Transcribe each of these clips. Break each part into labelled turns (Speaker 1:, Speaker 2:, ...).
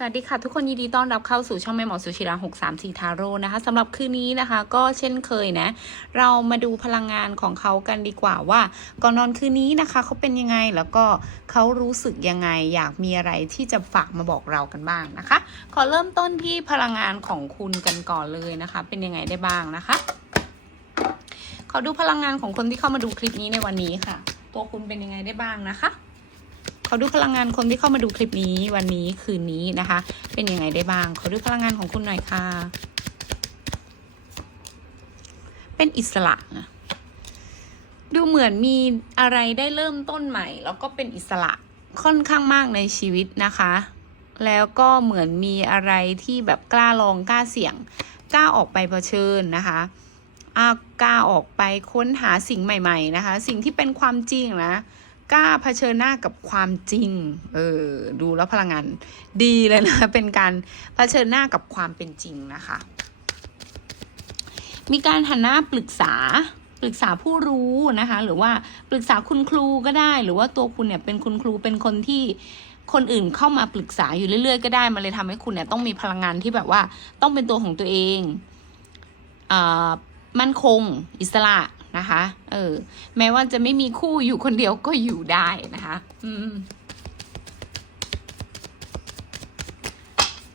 Speaker 1: สวัสดีค่ะ ทุกคนยินดีต้อนรับเข้าสู่ช่องแม่หมอสุชิรา634 ทาโร่นะคะสำหรับคืนนี้นะคะ ก็เช่นเคยนะ เรามาดูพลังงานของเขากันดีกว่าว่าก่อนนอนคืนนี้นะคะเขาเป็นยังไงแล้วก็เขารู้สึกยังไง อยากมีอะไรที่จะฝากมาบอกเรากันบ้างนะคะ ขอเริ่มต้นที่พลังงานของคุณกันก่อนเลยนะคะ เป็นยังไงได้บ้างนะคะ ขอดูพลังงานของคนที่เข้ามาดูคลิปนี้ในวันนี้ค่ะ ตัวคุณเป็นยังไงได้บ้างนะคะ ขอดูพลังงานคนที่เข้ามาดูคลิปนี้วันนี้คืนนี้นะคะ เป็นยังไงได้บ้าง ขอดูพลังงานของคุณหน่อยค่ะ เป็นอิสระนะดูเหมือนมีอะไรได้เริ่มต้นใหม่ แล้วก็เป็นอิสระค่อนข้างมากในชีวิตนะคะ แล้วก็เหมือนมีอะไรที่แบบกล้าลองกล้าเสี่ยงกล้าออกไปเผชิญนะคะกล้าออกไปค้นหาสิ่งใหม่ ๆ นะคะ สิ่งที่เป็นความจริงนะ กล้าเผชิญหน้ากับความจริง เออ ดูแล้วพลังงานดีเลยนะ เป็นการเผชิญหน้ากับความเป็นจริงนะคะ มีการหันหน้าปรึกษา ปรึกษาผู้รู้นะคะ หรือว่าปรึกษาคุณครูก็ได้ หรือว่าตัวคุณเนี่ยเป็นคุณครูเป็นคนที่คนอื่นเข้ามาปรึกษาอยู่เรื่อยๆ ก็ได้ มันเลยทำให้คุณเนี่ยต้องมีพลังงานที่แบบว่าต้องเป็นตัวของตัวเองอมั่นคง อิสระ นะคะ เออ แม้ว่าจะไม่มีคู่อยู่คนเดียวก็อยู่ได้นะคะ อืม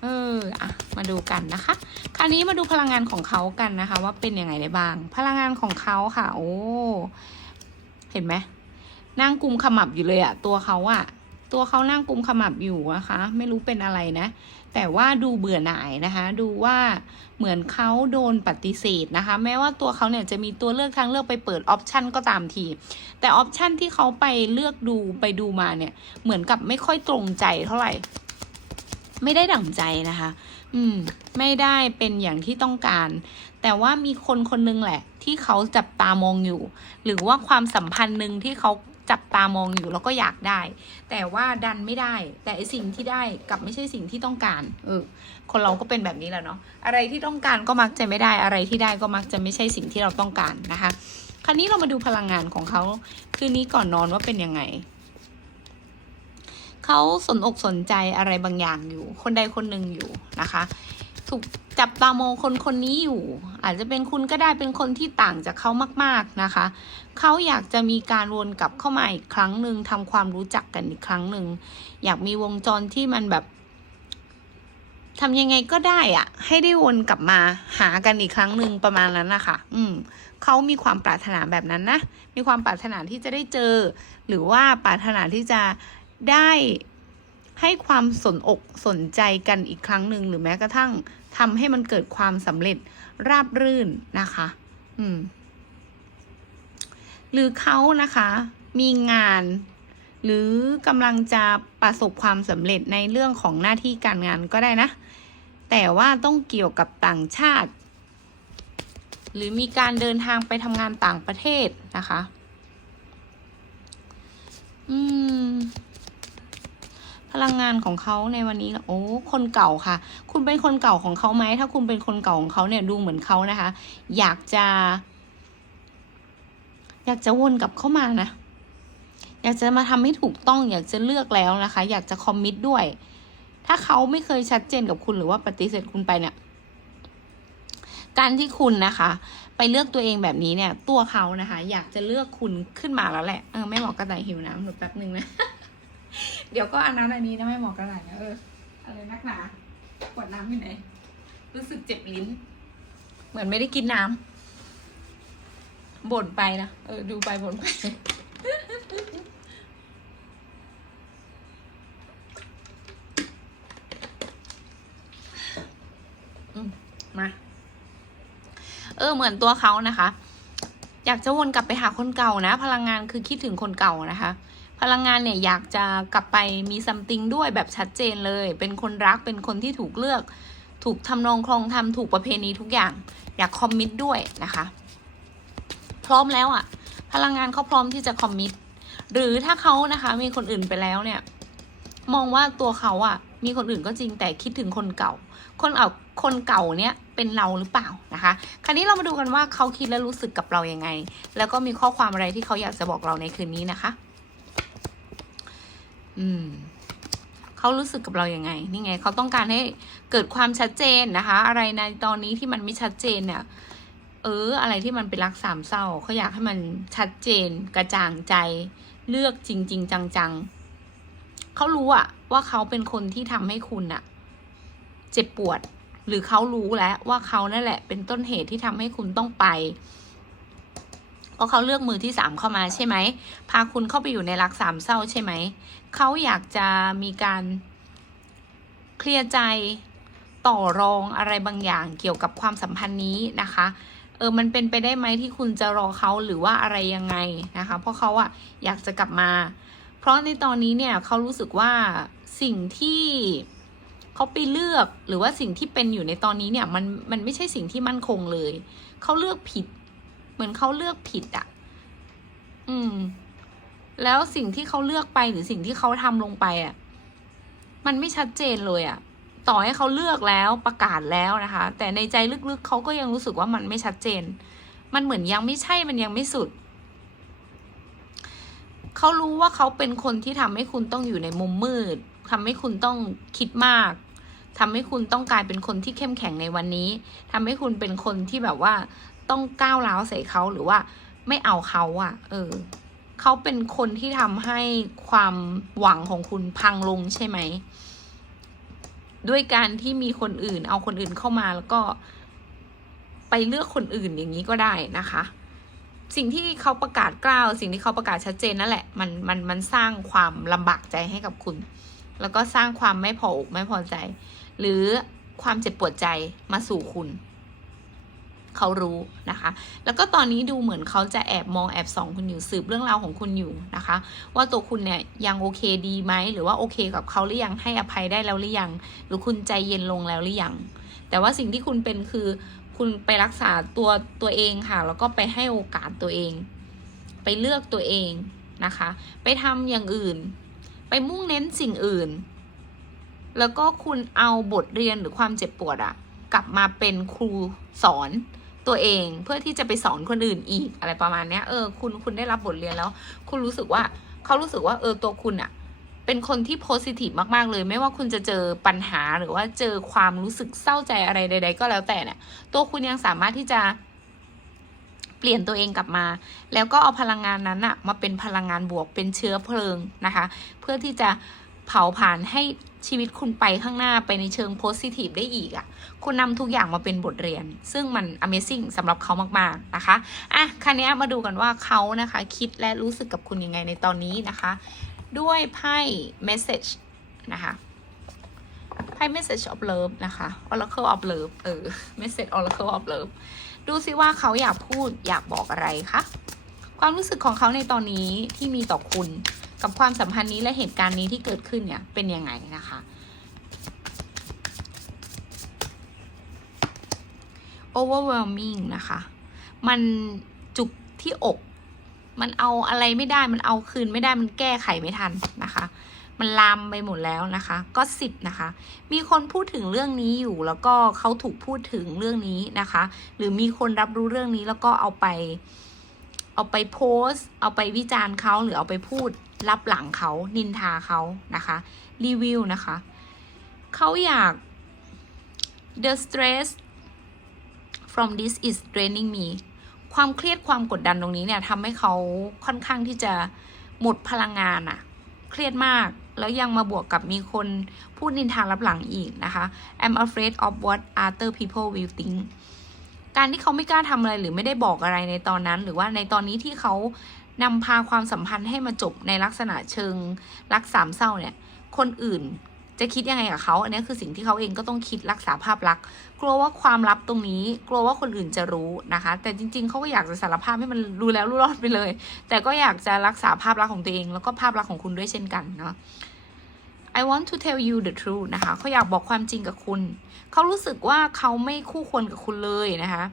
Speaker 1: เอออะมาดูกันนะคะ คราวนี้มาดูพลังงานของเขากันนะคะ ว่าเป็นยังไงได้บ้าง พลังงานของเขาค่ะ โอ้ เห็นไหมนั่งกุมขมับอยู่เลยอะตัวเขาอะ ตัวเขานั่งกุมขมับอยู่นะคะ ไม่รู้เป็นอะไรนะ แต่ว่าดูเบื่อหน่ายนะคะ ดูว่าเหมือนเขาโดนปฏิเสธนะคะ แม้ว่าตัวเขาเนี่ยจะมีตัวเลือกทางเลือกไปเปิดออปชันก็ตามที แต่ออปชันที่เขาไปเลือกดูไปดูมาเนี่ย เหมือนกับไม่ค่อยตรงใจเท่าไหร่ ไม่ได้ดั่งใจนะคะ อืม ไม่ได้เป็นอย่างที่ต้องการ แต่ว่ามีคนคนหนึงแหละ ที่เขาจับตามองอยู่ หรือว่าความสัมพันธ์หนึ่งที่เขา จับตามองอยู่แล้วก็อยากได้ แต่ว่าดันไม่ได้ แต่ไอสิ่งที่ได้กลับไม่ใช่สิ่งที่ต้องการ เออ คนเราก็เป็นแบบนี้แหละเนาะอะไรที่ต้องการก็มักจะไม่ได้อะไรที่ได้ก็มักจะไม่ใช่สิ่งที่เราต้องการนะคะ คราวนี้เรามาดูพลังงานของเขาคืนนี้ก่อนนอนว่าเป็นยังไงเขาสนอกสนใจอะไรบางอย่างอยู่ คนใดคนหนึ่งอยู่นะคะ ถูกจับตามองคนคนนี้อยู่ อาจจะเป็นคุณก็ได้เป็นคนที่ต่างจากเขามาก ๆนะคะ เขาอยากจะมีการวนกลับเข้ามาอีกครั้งหนึ่งทำความรู้จักกันอีกครั้งหนึ่งอยากมีวงจรที่มันแบบทำยังไงก็ได้อะให้ได้วนกลับมาหากันอีกครั้งหนึ่งประมาณนั้นนะคะอืมเขามีความปรารถนาแบบนั้นนะ มีความปรารถนาที่จะได้เจอ หรือว่าปรารถนาที่จะได้ ให้ความสนอกสนใจกันอีกครั้งหนึ่งหรือแม้กระทั่งทำให้มันเกิดความสำเร็จราบรื่นนะคะ อืม หรือเขานะคะ มีงาน หรือกำลังจะประสบความสำเร็จในเรื่องของหน้าที่การงานก็ได้นะ แต่ว่าต้องเกี่ยวกับต่างชาติ หรือมีการเดินทางไปทำงานต่างประเทศนะคะ อืม พลังงานของเขาในวันนี้นะโอ้คนเก่าค่ะ คุณเป็นคนเก่าของเขาไหมถ้าคุณเป็นคนเก่าของเขาเนี่ยดูเหมือนเขานะคะ อยากจะ อยากจะวนกลับเข้ามานะอยากจะมาทำให้ถูกต้อง อยากจะเลือกแล้วนะคะ อยากจะคอมมิตด้วย ถ้าเขาไม่เคยชัดเจนกับคุณหรือว่าปฏิเสธคุณไปเนี่ยการที่คุณนะคะ ไปเลือกตัวเองแบบนี้เนี่ย ตัวเขานะคะ อยากจะเลือกคุณขึ้นมาแล้วแหละเออไม่หมอกระต่ายหิวน้ำหนูแป๊บหนึ่งนะ เดี๋ยวก็อันนั้นอันนี้นะไม่เหมอกระต่ายนะเอออะไรนักหนากดน้ำที่ไหน รู้สึกเจ็บลิ้น เหมือนไม่ได้กินน้ำบ่นไปนะเออดูไปบ่นไปมาเออเหมือนตัวเขานะคะ อยากจะวนกลับไปหาคนเก่านะ พลังงานคือคิดถึงคนเก่านะคะ พลังงานเนี่ยอยากจะกลับไปมีซัมติงด้วยแบบชัดเจนเลย เป็นคนรักเป็นคนที่ถูกเลือก ถูกทำนองครองทำถูกประเพณีทุกอย่าง อยากคอมมิตด้วยนะคะ พร้อมแล้วอะ่ะ พลังงานเขาพร้อมที่จะคอมมิตหรือถ้าเขานะคะ มีคนอื่นไปแล้วเนี่ย มองว่าตัวเขาอะ่ะ มีคนอื่นก็จริงแต่คิดถึงคนเก่า คนเอาคนเก่าเนี่ยเป็นเราหรือเปล่านะคะ คราวนี้เรามาดูกันว่าเขาคิดและรู้สึกกับเรายังไง แล้วก็มีข้อความอะไรที่เขาอยากจะบอกเราในคืนนี้นะคะ อืมเขารู้สึกกับเราอยัางไง นี่ไงเขาต้องการให้เกิดความชัดเจนนะคะ อะไรในตอนนี้ที่มันไม่ชัดเจนเนี่ย เออ อะไรที่มันเป็นรักสามเศร้าเขาอยากให้มันชัดเจน กระจ่างใจ เลือกจริงๆจังๆเขารู้อะว่าเขาเป็นคนที่ทำให้คุณอะเจ็บปวด หรือเขารู้แล้วว่าเขานั่นแหละ เป็นต้นเหตุที่ทำให้คุณต้องไปเพราะเขาเลือกมือที่สามเข้ามาใช่ไหม พาคุณเข้าไปอยู่ในรักสามเศร้าใช่ไหม เขาอยากจะมีการเคลียร์ใจต่อรองอะไรบางอย่างเกี่ยวกับความสัมพันธ์นี้นะคะ เออ มันเป็นไปได้ไหมที่คุณจะรอเขาหรือว่าอะไรยังไงนะคะ เพราะเขาอะอยากจะกลับมา เพราะในตอนนี้เนี่ยเขารู้สึกว่าสิ่งที่เขาไปเลือกหรือว่าสิ่งที่เป็นอยู่ในตอนนี้เนี่ยมันมันไม่ใช่สิ่งที่มั่นคงเลย เขาเลือกผิด เหมือนเขาเลือกผิดอะอืม แล้วสิ่งที่เขาเลือกไปหรือสิ่งที่เขาทำลงไปอะ่ะ มันไม่ชัดเจนเลยอะ่ะ ต่อให้เขาเลือกแล้วประกาศแล้วนะคะ แต่ในใจลึกๆเขาก็ยังรู้สึกว่ามันไม่ชัดเจน มันเหมือนยังไม่ใช่มันยังไม่สุด เขารู้ว่าเขาเป็นคนที่ทำให้คุณต้องอยู่ในมุมมืดทำให้คุณต้องคิดมากทำให้คุณต้องกลายเป็นคนที่เข้มแข็งในวันนี้ทำให้คุณเป็นคนที่แบบว่าต้องก้าวร้าวใส่เขาหรือว่าไม่เอาเขาอะ่ะ เออ เขาเป็นคนที่ทำให้ความหวังของคุณพังลงใช่ไหม ด้วยการที่มีคนอื่น เอาคนอื่นเข้ามาแล้วก็ไปเลือกคนอื่นอย่างนี้ก็ได้นะคะ สิ่งที่เขาประกาศกล้าว สิ่งที่เขาประกาศชัดเจนนั่นแหละ มันมันมันสร้างความลำบากใจให้กับคุณ แล้วก็สร้างความไม่พออกไม่พอใจ หรือความเจ็บปวดใจมาสู่คุณ เขารู้นะคะ แล้วก็ตอนนี้ดูเหมือนเขาจะแอบมองแอบส่องคุณอยู่สืบเรื่องราวของคุณอยู่นะคะ ว่าตัวคุณเนี่ยยังโอเคดีไหมหรือว่าโอเคกับเขาหรือยังให้อภัยได้แล้วหรือยัง หรือคุณใจเย็นลงแล้วหรือยัง แต่ว่าสิ่งที่คุณเป็นคือคุณไปรักษาตัวตัวเองค่ะ แล้วก็ไปให้โอกาสตัวเอง ไปเลือกตัวเองนะคะ ไปทำอย่างอื่น ไปมุ่งเน้นสิ่งอื่น แล้วก็คุณเอาบทเรียนหรือความเจ็บปวดอะกลับมาเป็นครูสอน ตัวเองเพื่อที่จะไปสอนคนอื่นอีกอะไรประมาณเนี้ยเออคุณคุณได้รับบทเรียนแล้ว คุณรู้สึกว่าเขารู้สึกว่าเออตัวคุณอะเป็นคนที่โพสิทีฟมาก ๆ เลย ไม่ว่าคุณจะเจอปัญหาหรือว่าเจอความรู้สึกเศร้าใจอะไรใด ๆ ก็แล้วแต่เนี่ยตัวคุณยังสามารถที่จะเปลี่ยนตัวเองกลับมา แล้วก็เอาพลังงานนั้นอะมาเป็นพลังงานบวกเป็นเชื้อเพลิงนะคะ เพื่อที่จะเผาผลาญให้ ชีวิตคุณไปข้างหน้าไปในเชิงโพสิทีฟได้อีกอะ่ะ คุณนำทุกอย่างมาเป็นบทเรียน ซึ่งมัน Amazing สำหรับเขามากๆนะคะ อะคันนี้มาดูกันว่าเขานะคะ คิดและรู้สึกกับคุณยังไงในตอนนี้นะคะ ด้วยไพ่ message นะคะไพ่ message of love นะคะ oracle of love เออ message oracle of love ดูซิว่าเขาอยากพูดอยากบอกอะไรคะ ความรู้สึกของเขาในตอนนี้ที่มีต่อคุณ กับความสัมพันธ์นี้และเหตุการณ์นี้ที่เกิดขึ้นเนี่ยเป็นยังไงนะคะ overwhelming นะคะ มันจุกที่อก มันเอาอะไรไม่ได้ มันเอาคืนไม่ได้ มันแก้ไขไม่ทันนะคะ มันลามไปหมดแล้วนะคะ ก็สิบนะคะ มีคนพูดถึงเรื่องนี้อยู่ แล้วก็เขาถูกพูดถึงเรื่องนี้นะคะ หรือมีคนรับรู้เรื่องนี้แล้วก็เอาไป เอาไปโพสต์เอาไปวิจารณ์เขาหรือเอาไปพูดรับหลังเขานินทาเขานะคะรีวิวนะคะเขาอยาก the stress from this is draining me ความเครียดความกดดันตรงนี้เนี่ยทำให้เขาค่อนข้างที่จะหมดพลังงานอะเครียดมากแล้วยังมาบวกกับมีคนพูดนินทารับหลังอีกนะคะ I'm afraid of what other people will think การที่เขาไม่กล้าทำอะไรหรือไม่ได้บอกอะไรในตอนนั้น หรือว่าในตอนนี้ที่เขานำพาความสัมพันธ์ให้มาจบในลักษณะเชิงรักสามเศร้าเนี่ย คนอื่นจะคิดยังไงกับเขาอันนี้คือสิ่งที่เขาเองก็ต้องคิดรักษาภาพลักษณ์ กลัวว่าความลับตรงนี้ กลัวว่าคนอื่นจะรู้นะคะ แต่จริง ๆเขาก็อยากจะสารภาพให้มันรู้แล้วรู้รอดไปเลย แต่ก็อยากจะรักษาภาพลักษณ์ของตัวเอง แล้วก็ภาพลักษณ์ของคุณด้วยเช่นกันเนาะ I want to tell you the truth นะคะเขาอยากบอกความจริงกับคุณ เขารู้สึกว่าเขาไม่คู่ควรกับคุณเลยนะคะ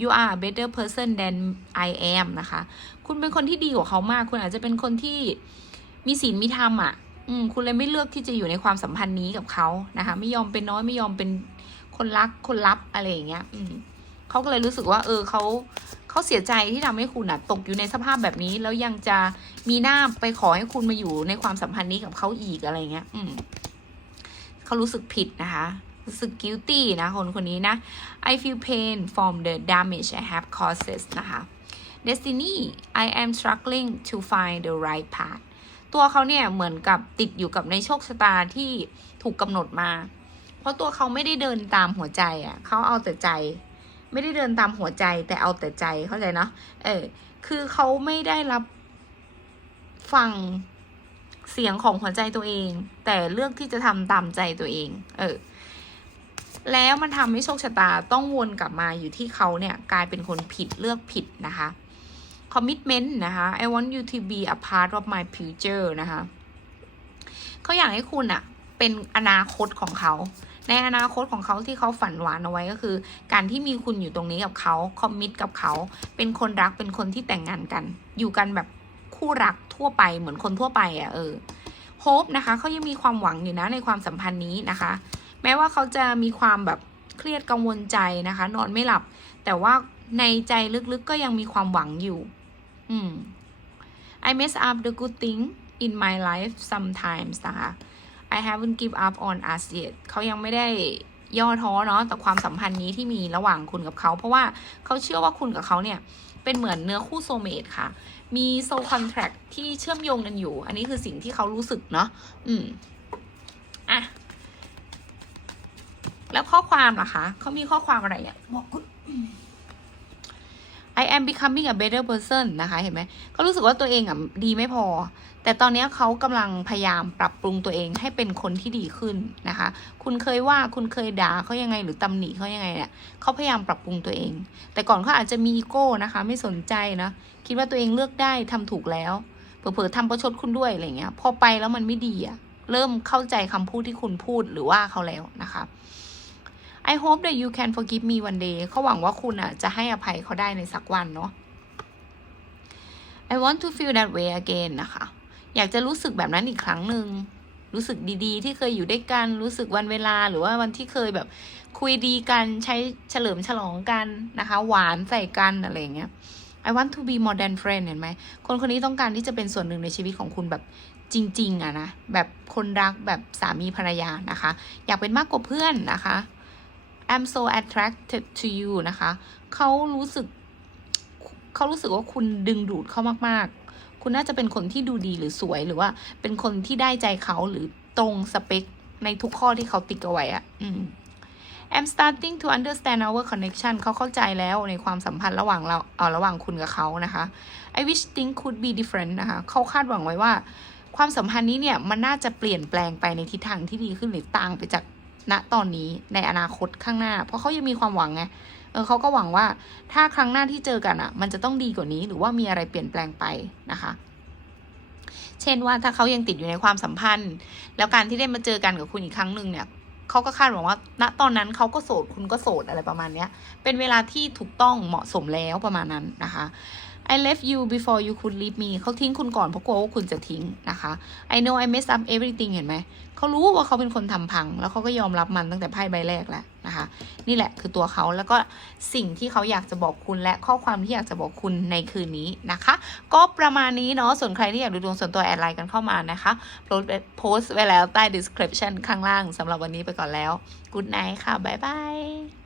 Speaker 1: you are a better person than I am นะคะ คุณเป็นคนที่ดีกว่าเขามาก คุณอาจจะเป็นคนที่มีศีลมีธรรมอะ อืม คุณเลยไม่เลือกที่จะอยู่ในความสัมพันธ์นี้กับเขานะคะ ไม่ยอมเป็นน้อยไม่ยอมเป็นคนรักคนรับอะไรอย่างเงี้ย อืมเขาก็เลยรู้สึกว่า เออเขา เขาเสียใจที่ทำให้คุณอะตกอยู่ในสภาพแบบนี้ แล้วยังจะมีหน้าไปขอให้คุณมาอยู่ในความสัมพันธ์นี้กับเขาอีกอะไรเงี้ย อืมเขารู้สึกผิดนะคะรู้สึก guilty นะคนคนนี้นะ I feel pain from the damage I have causes นะคะ Destiny I am struggling to find the right path ตัวเขาเนี่ยเหมือนกับติดอยู่กับในโชคชะตาที่ถูกกำหนดมา เพราะตัวเขาไม่ได้เดินตามหัวใจอะ่ะเขาเอาแต่ใจ ไม่ได้เดินตามหัวใจแต่เอาแต่ใจเข้าใจเนาะเออ คือเขาไม่ได้รับฟังเสียงของหัวใจตัวเอง แต่เลือกที่จะทำตามใจตัวเอง เออ แล้วมันทำให้โชคชะตาต้องวนกลับมาอยู่ที่เขาเนี่ยกลายเป็นคนผิดเลือกผิดนะคะ commitment นะคะ I want you to be a part of my future นะคะเขาอยากให้คุณอะเป็นอนาคตของเขา ในอนาคตของเขาที่เขาฝันหวานเอาไว้ก็คือ การที่มีคุณอยู่ตรงนี้กับเขาคอมมิตกับเขาเป็นคนรักเป็นคนที่แต่งงานกัน อยู่กันแบบคู่รักทั่วไปเหมือนคนทั่วไปอะ่ะเออโฮปนะคะเขายังมีความหวังอยู่นะในความสัมพันธ์นี้นะคะ แม้ว่าเขาจะมีความแบบเครียดกังวลใจนะคะ นอนไม่หลับ แต่ว่าในใจลึกๆก็ยังมีความหวังอยู่ อืม I mess up the good thing in my life sometimes นะคะ I haven't give up on us yet เขายังไม่ได้ย่อท้อเนาะแต่ความสัมพันธ์นี้ที่มีระหว่างคุณกับเขา เพราะว่าเขาเชื่อว่าคุณกับเขาเนี่ย เป็นเหมือนเนื้อคู่โซเมตค่ะ มีโซคอนแท c t ที่เชื่อมโยงกันอยู่ อันนี้คือสิ่งที่เขารู้สึกเนาะอืมอะแล้วข้อความล่ะคะเขามีข้อความอะไรอะบอกคุณ I am becoming a better person นะคะ เห็นไหมเขารู้สึกว่าตัวเองอะดีไม่พอ แต่ตอนนี้เขากำลังพยายามปรับปรุงตัวเองให้เป็นคนที่ดีขึ้นนะคะ คุณเคยว่าคุณเคยด่าเขายังไงหรือตำหนิเขายังไงเนี่ยเขาพยายามปรับปรุงตัวเอง แต่ก่อนเขาอาจจะมีอีโก้นะคะ ไม่สนใจนะ คิดว่าตัวเองเลือกได้ทำถูกแล้ว เผลอๆทำประชดคุณด้วยอะไรเงี้ย พอไปแล้วมันไม่ดีอะเริ่มเข้าใจคำพูดที่คุณพูดหรือว่าเขาแล้วนะคะ I hope that you can forgive me one day เขาหวังว่าคุณอะจะให้อภัยเขาได้ในสักวันเนาะ I want to feel that way again นะคะ อยากจะรู้สึกแบบนั้นอีกครั้งหนึ่ง รู้สึกดีๆ ที่เคยอยู่ด้วยกัน รู้สึกวันเวลา หรือว่าวันที่เคยแบบคุยดีกัน ใช้เฉลิมฉลองกันนะคะ หวานใส่กันอะไรเงี้ย I want to be more than friend เห็นไหม คนคนนี้ต้องการที่จะเป็นส่วนหนึ่งในชีวิตของคุณแบบจริง ๆอะนะ แบบคนรักแบบสามีภรรยานะคะ อยากเป็นมากกว่าเพื่อนนะคะ I'm so attracted to you นะคะเขารู้สึกเขารู้สึกว่าคุณดึงดูดเขามากๆ คุณน่าจะเป็นคนที่ดูดีหรือสวยหรือว่า เป็นคนที่ได้ใจเขาหรือตรงสเปค ในทุกข้อที่เขาติ๊กเอาไว้อะอืม I'm starting to understand our connection เขาเข้าใจแล้วในความสัมพันธ์ระหว่างเราเออระหว่างคุณกับเขานะคะ I wish things could be different นะคะ เขาคาดหวังไว้ว่า ความสัมพันธ์นี้เนี่ย มันน่าจะเปลี่ยนแปลงไปในทิศทางที่ดีขึ้นหรือต่างไปจาก ณตอนนี้ในอนาคตข้างหน้า เพราะเขายังมีความหวังไงเออเขาก็หวังว่าถ้าครั้งหน้าที่เจอกันอะ่ะ มันจะต้องดีกว่านี้หรือว่ามีอะไรเปลี่ยนแปลงไปนะคะ เช่นว่าถ้าเขายังติดอยู่ในความสัมพันธ์ แล้วการที่ได้มาเจอกันกับคุณอีกครั้งหนึ่งเนี่ยเขาก็คาดหวังว่า ณตอนนั้นเขาก็โสดคุณก็โสดอะไรประมาณเนี้ย เป็นเวลาที่ถูกต้องเหมาะสมแล้วประมาณนั้นนะคะ I left you before you could leave me เขาทิ้งคุณก่อนเพราะกลัวว่าคุณจะทิ้งนะคะ I know I messed up everything เห็นไหม เขารู้ว่าเขาเป็นคนทำพัง แล้วเขาก็ยอมรับมันตั้งแต่ไพ่ใบแรกแล้วนะคะ นี่แหละคือตัวเขาแล้วก็สิ่งที่เขาอยากจะบอกคุณและข้อความที่อยากจะบอกคุณในคืนนี้นะคะ ก็ประมาณนี้เนาะ ส่วนใครที่อยากดูดวงส่วนตัวแอดไลน์กันเข้ามานะคะโพสต์โพสไว้แล้วใต้ description ข้างล่างสำหรับวันนี้ไปก่อนแล้ว Good night ค่ะบ๊ายบาย